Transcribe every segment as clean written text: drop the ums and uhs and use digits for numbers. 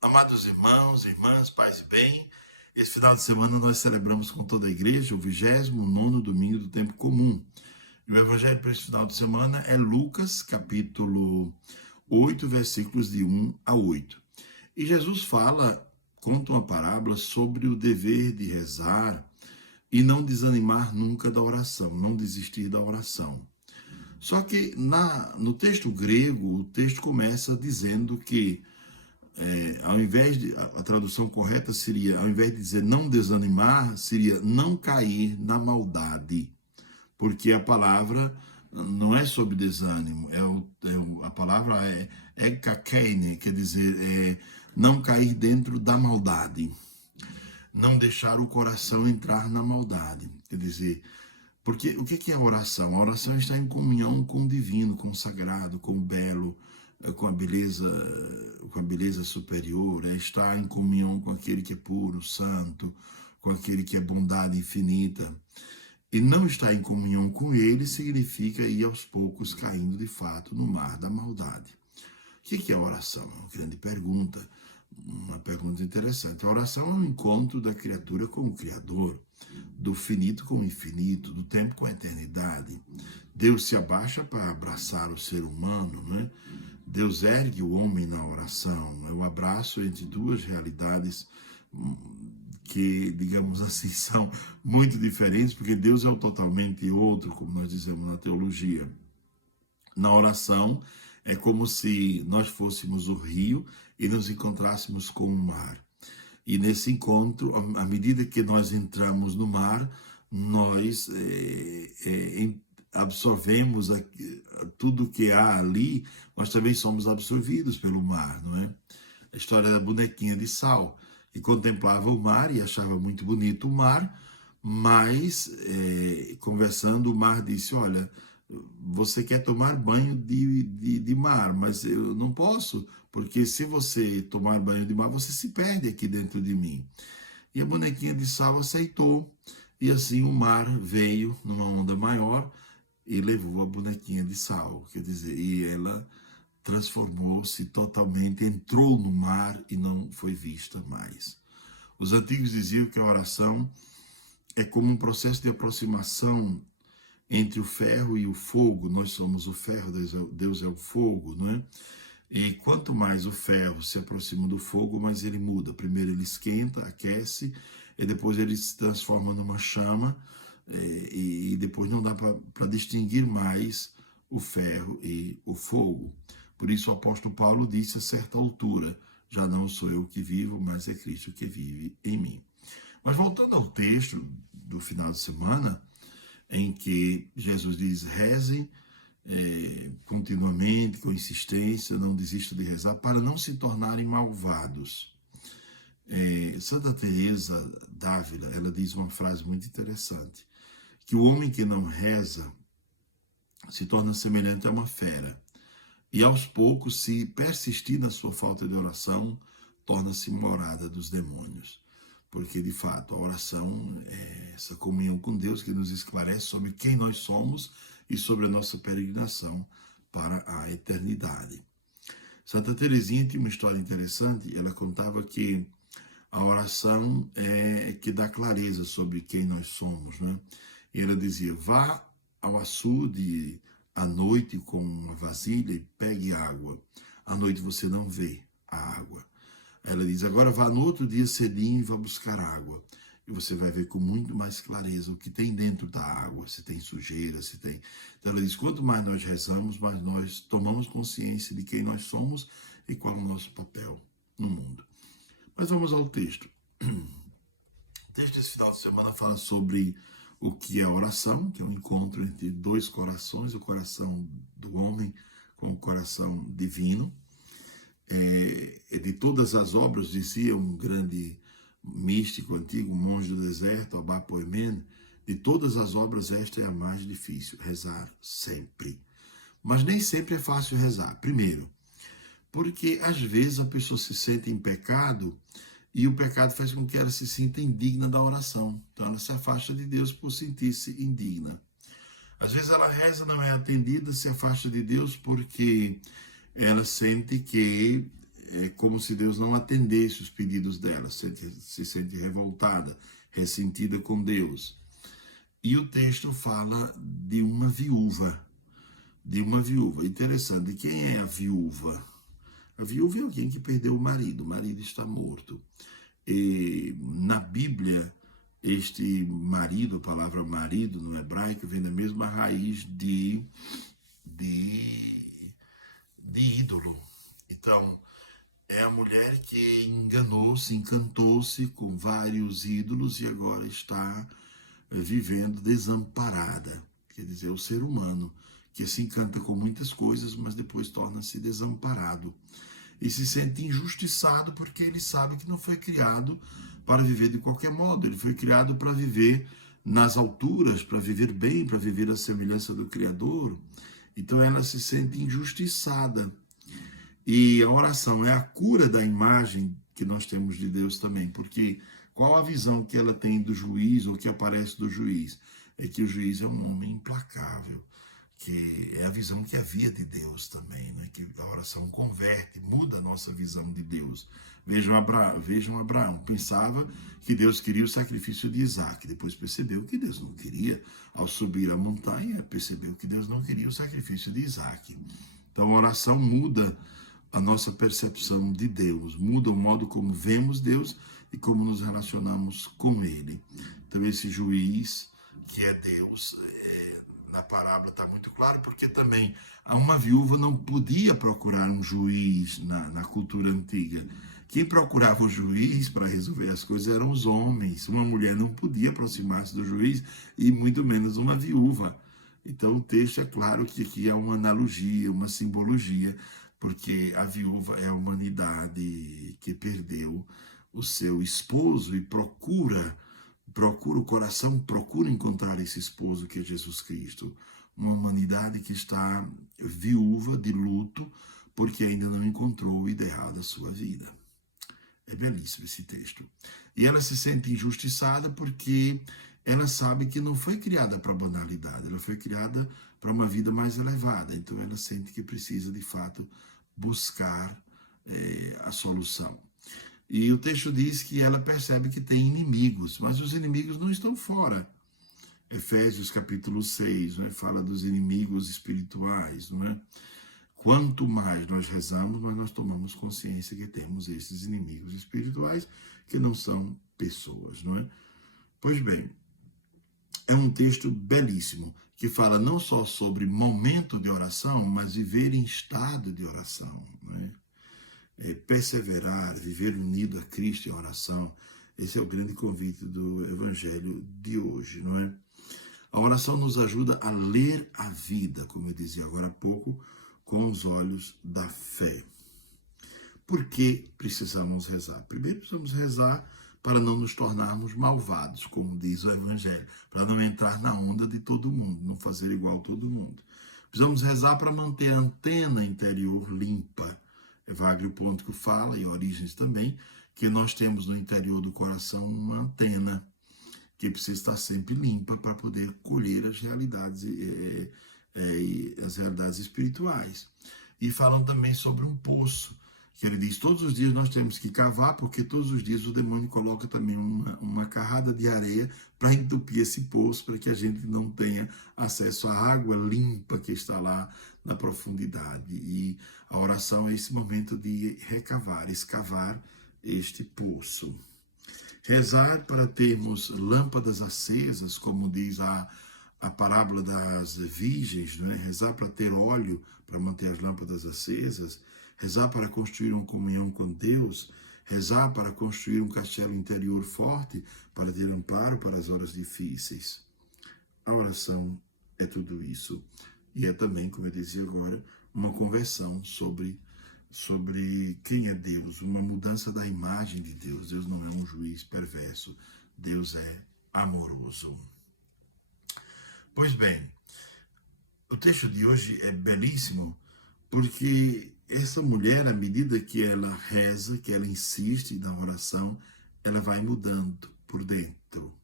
Amados irmãos, irmãs, paz e bem, esse final de semana nós celebramos com toda a igreja o 29º domingo do tempo comum. E o evangelho para esse final de semana é Lucas, capítulo 8, versículos de 1 a 8. E Jesus conta uma parábola sobre o dever de rezar e não desanimar nunca da oração, não desistir da oração. Só que no texto grego, o texto começa dizendo que ao invés de, a tradução correta seria, ao invés de dizer não desanimar, seria não cair na maldade, porque a palavra não é sobre desânimo, a palavra é kakeine, quer dizer, não cair dentro da maldade, não deixar o coração entrar na maldade, quer dizer, porque o que é a oração? A oração está em comunhão com o divino, com o sagrado, com o belo, com a beleza superior, está em comunhão com aquele que é puro, santo, com aquele que é bondade infinita. E não estar em comunhão com ele significa ir aos poucos caindo de fato no mar da maldade. O que é a oração? É uma grande pergunta, uma pergunta interessante. A oração é um encontro da criatura com o Criador, do finito com o infinito, do tempo com a eternidade. Deus se abaixa para abraçar o ser humano, não é? Deus ergue o homem na oração, é o abraço entre duas realidades que, digamos assim, são muito diferentes, porque Deus é o totalmente outro, como nós dizemos na teologia. Na oração, é como se nós fôssemos o rio e nos encontrássemos com o mar. E nesse encontro, à medida que nós entramos no mar, nós absorvemos tudo que há ali, nós também somos absorvidos pelo mar, não é? A história da bonequinha de sal, que contemplava o mar e achava muito bonito o mar, mas conversando, o mar disse, olha, você quer tomar banho de mar, mas eu não posso, porque se você tomar banho de mar, você se perde aqui dentro de mim. E a bonequinha de sal aceitou, e assim o mar veio numa onda maior e levou a bonequinha de sal, quer dizer, e ela transformou-se totalmente, entrou no mar e não foi vista mais. Os antigos diziam que a oração é como um processo de aproximação entre o ferro e o fogo. Nós somos o ferro, Deus é o fogo, não é? E quanto mais o ferro se aproxima do fogo, mais ele muda. Primeiro ele esquenta, aquece, e depois ele se transforma numa chama, e depois não dá para distinguir mais o ferro e o fogo. Por isso o apóstolo Paulo disse a certa altura, já não sou eu que vivo, mas é Cristo que vive em mim. Mas voltando ao texto do final de semana, em que Jesus diz, rezem continuamente, com insistência, não desista de rezar, para não se tornarem malvados. Santa Teresa d'Ávila, ela diz uma frase muito interessante, que o homem que não reza se torna semelhante a uma fera, e aos poucos, se persistir na sua falta de oração, torna-se morada dos demônios. Porque, de fato, a oração é essa comunhão com Deus que nos esclarece sobre quem nós somos e sobre a nossa peregrinação para a eternidade. Santa Teresinha tinha uma história interessante, ela contava que a oração é que dá clareza sobre quem nós somos, né? E ela dizia, vá ao açude à noite com uma vasilha e pegue água. À noite você não vê a água. Ela diz, agora vá no outro dia cedinho e vá buscar água. E você vai ver com muito mais clareza o que tem dentro da água, se tem sujeira, se tem... Então ela diz, quanto mais nós rezamos, mais nós tomamos consciência de quem nós somos e qual é o nosso papel no mundo. Mas vamos ao texto. O texto desse final de semana fala sobre o que é a oração, que é um encontro entre dois corações, o coração do homem com o coração divino. De todas as obras, dizia um grande místico antigo, um monge do deserto, Abba Poemen, de todas as obras esta é a mais difícil, rezar sempre. Mas nem sempre é fácil rezar. Primeiro, porque às vezes a pessoa se sente em pecado e o pecado faz com que ela se sinta indigna da oração. Então ela se afasta de Deus por sentir-se indigna. Às vezes ela reza, não é atendida, se afasta de Deus porque ela sente que é como se Deus não atendesse os pedidos dela, se sente revoltada, ressentida com Deus. E o texto fala de uma viúva. De uma viúva. Interessante, quem é a viúva? A viúva é alguém que perdeu o marido está morto. E na Bíblia, este marido, a palavra marido no hebraico, vem da mesma raiz de ídolo. Então, é a mulher que enganou-se, encantou-se com vários ídolos e agora está vivendo desamparada. Quer dizer, o ser humano que se encanta com muitas coisas, mas depois torna-se desamparado. E se sente injustiçado porque ele sabe que não foi criado para viver de qualquer modo. Ele foi criado para viver nas alturas, para viver bem, para viver à semelhança do Criador. Então ela se sente injustiçada. E a oração é a cura da imagem que nós temos de Deus também, porque qual a visão que ela tem do juiz, ou que aparece do juiz? É que o juiz é um homem implacável, que é a visão que havia de Deus também, né? Que a oração converte, muda a nossa visão de Deus. Vejam Abraão, pensava que Deus queria o sacrifício de Isaac, depois percebeu que Deus não queria. Ao subir a montanha, percebeu que Deus não queria o sacrifício de Isaac. Então a oração muda a nossa percepção de Deus, muda o modo como vemos Deus e como nos relacionamos com Ele. Então esse juiz, que é Deus, na parábola está muito claro, porque também uma viúva não podia procurar um juiz na cultura antiga. Quem procurava o juiz para resolver as coisas eram os homens. Uma mulher não podia aproximar-se do juiz, e muito menos uma viúva. Então o texto é claro que aqui há uma analogia, uma simbologia, porque a viúva é a humanidade que perdeu o seu esposo e procura o coração, procura encontrar esse esposo que é Jesus Cristo. Uma humanidade que está viúva, de luto, porque ainda não encontrou o ideal da sua vida. É belíssimo esse texto. E ela se sente injustiçada porque ela sabe que não foi criada para banalidade, ela foi criada para uma vida mais elevada. Então ela sente que precisa, de fato, buscar a solução. E o texto diz que ela percebe que tem inimigos, mas os inimigos não estão fora. Efésios capítulo 6, né, fala dos inimigos espirituais, não é? Quanto mais nós rezamos, mas nós tomamos consciência que temos esses inimigos espirituais que não são pessoas, não é? Pois bem, é um texto belíssimo que fala não só sobre momento de oração, mas viver em estado de oração, não é? Perseverar, viver unido a Cristo em oração. Esse é o grande convite do Evangelho de hoje, não é? A oração nos ajuda a ler a vida, como eu dizia agora há pouco, com os olhos da fé. Por que precisamos rezar? Primeiro, precisamos rezar para não nos tornarmos malvados, como diz o Evangelho, para não entrar na onda de todo mundo, não fazer igual a todo mundo. Precisamos rezar para manter a antena interior limpa. Evagrio Pontico fala, e Orígenes também, que nós temos no interior do coração uma antena que precisa estar sempre limpa para poder colher as realidades espirituais. E falam também sobre um poço, que ele diz, todos os dias nós temos que cavar, porque todos os dias o demônio coloca também uma carrada de areia para entupir esse poço, para que a gente não tenha acesso à água limpa que está lá na profundidade. E a oração é esse momento de recavar, escavar este poço. Rezar para termos lâmpadas acesas, como diz a parábola das virgens, não é? Rezar para ter óleo, para manter as lâmpadas acesas, rezar para construir uma comunhão com Deus, rezar para construir um castelo interior forte, para ter amparo para as horas difíceis. A oração é tudo isso. E é também, como eu dizia agora, uma conversão sobre quem é Deus, uma mudança da imagem de Deus. Deus não é um juiz perverso, Deus é amoroso. Pois bem, o texto de hoje é belíssimo, porque essa mulher, à medida que ela reza, que ela insiste na oração, ela vai mudando por dentro.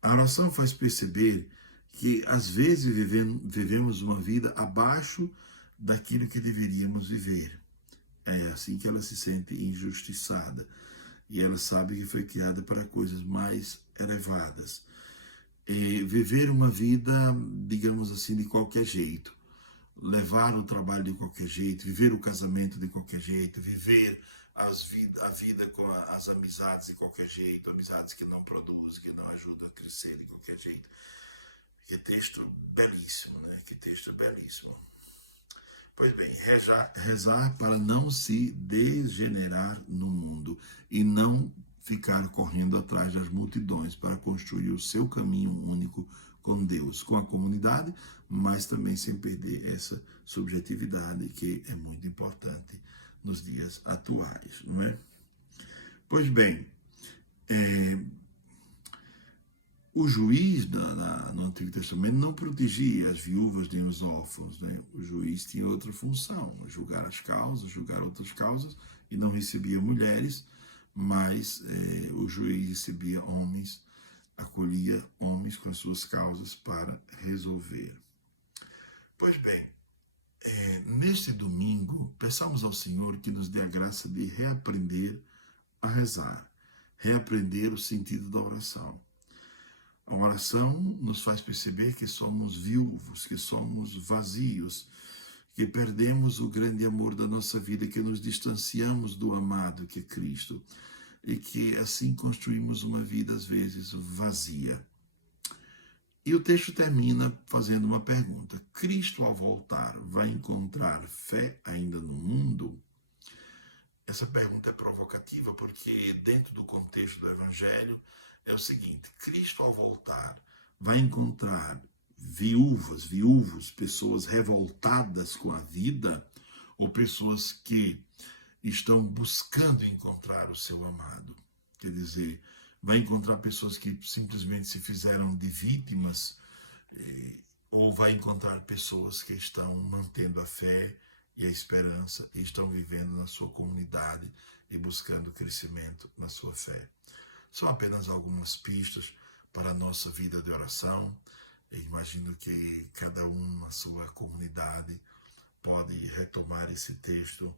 A oração faz perceber que, às vezes, vivemos uma vida abaixo daquilo que deveríamos viver. É assim que ela se sente injustiçada. E ela sabe que foi criada para coisas mais elevadas. E viver uma vida, digamos assim, de qualquer jeito. Levar o trabalho de qualquer jeito, viver o casamento de qualquer jeito, viver a vida com as amizades de qualquer jeito, amizades que não produzem, que não ajudam a crescer de qualquer jeito. Que texto belíssimo, né? Que texto belíssimo. Pois bem, rezar para não se degenerar no mundo e não ficar correndo atrás das multidões para construir o seu caminho único com Deus, com a comunidade, mas também sem perder essa subjetividade que é muito importante nos dias atuais, não é? Pois bem, o juiz no Antigo Testamento não protegia as viúvas nem os órfãos, né? O juiz tinha outra função, julgar as causas, julgar outras causas, e não recebia mulheres, mas o juiz recebia homens, acolhia homens com as suas causas para resolver. Pois bem, neste domingo, peçamos ao Senhor que nos dê a graça de reaprender a rezar, reaprender o sentido da oração. A oração nos faz perceber que somos viúvos, que somos vazios, que perdemos o grande amor da nossa vida, que nos distanciamos do amado que é Cristo e que assim construímos uma vida às vezes vazia. E o texto termina fazendo uma pergunta: Cristo ao voltar vai encontrar fé ainda no mundo? Essa pergunta é provocativa porque dentro do contexto do Evangelho é o seguinte: Cristo ao voltar vai encontrar viúvas, viúvos, pessoas revoltadas com a vida ou pessoas que estão buscando encontrar o seu amado. Quer dizer, vai encontrar pessoas que simplesmente se fizeram de vítimas ou vai encontrar pessoas que estão mantendo a fé e a esperança e estão vivendo na sua comunidade e buscando crescimento na sua fé. São apenas algumas pistas para a nossa vida de oração. Eu imagino que cada um na sua comunidade pode retomar esse texto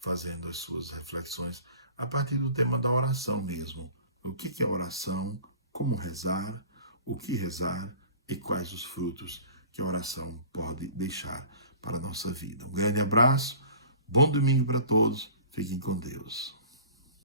fazendo as suas reflexões a partir do tema da oração mesmo. O que é oração, como rezar, o que rezar e quais os frutos que a oração pode deixar para a nossa vida. Um grande abraço, bom domingo para todos, fiquem com Deus.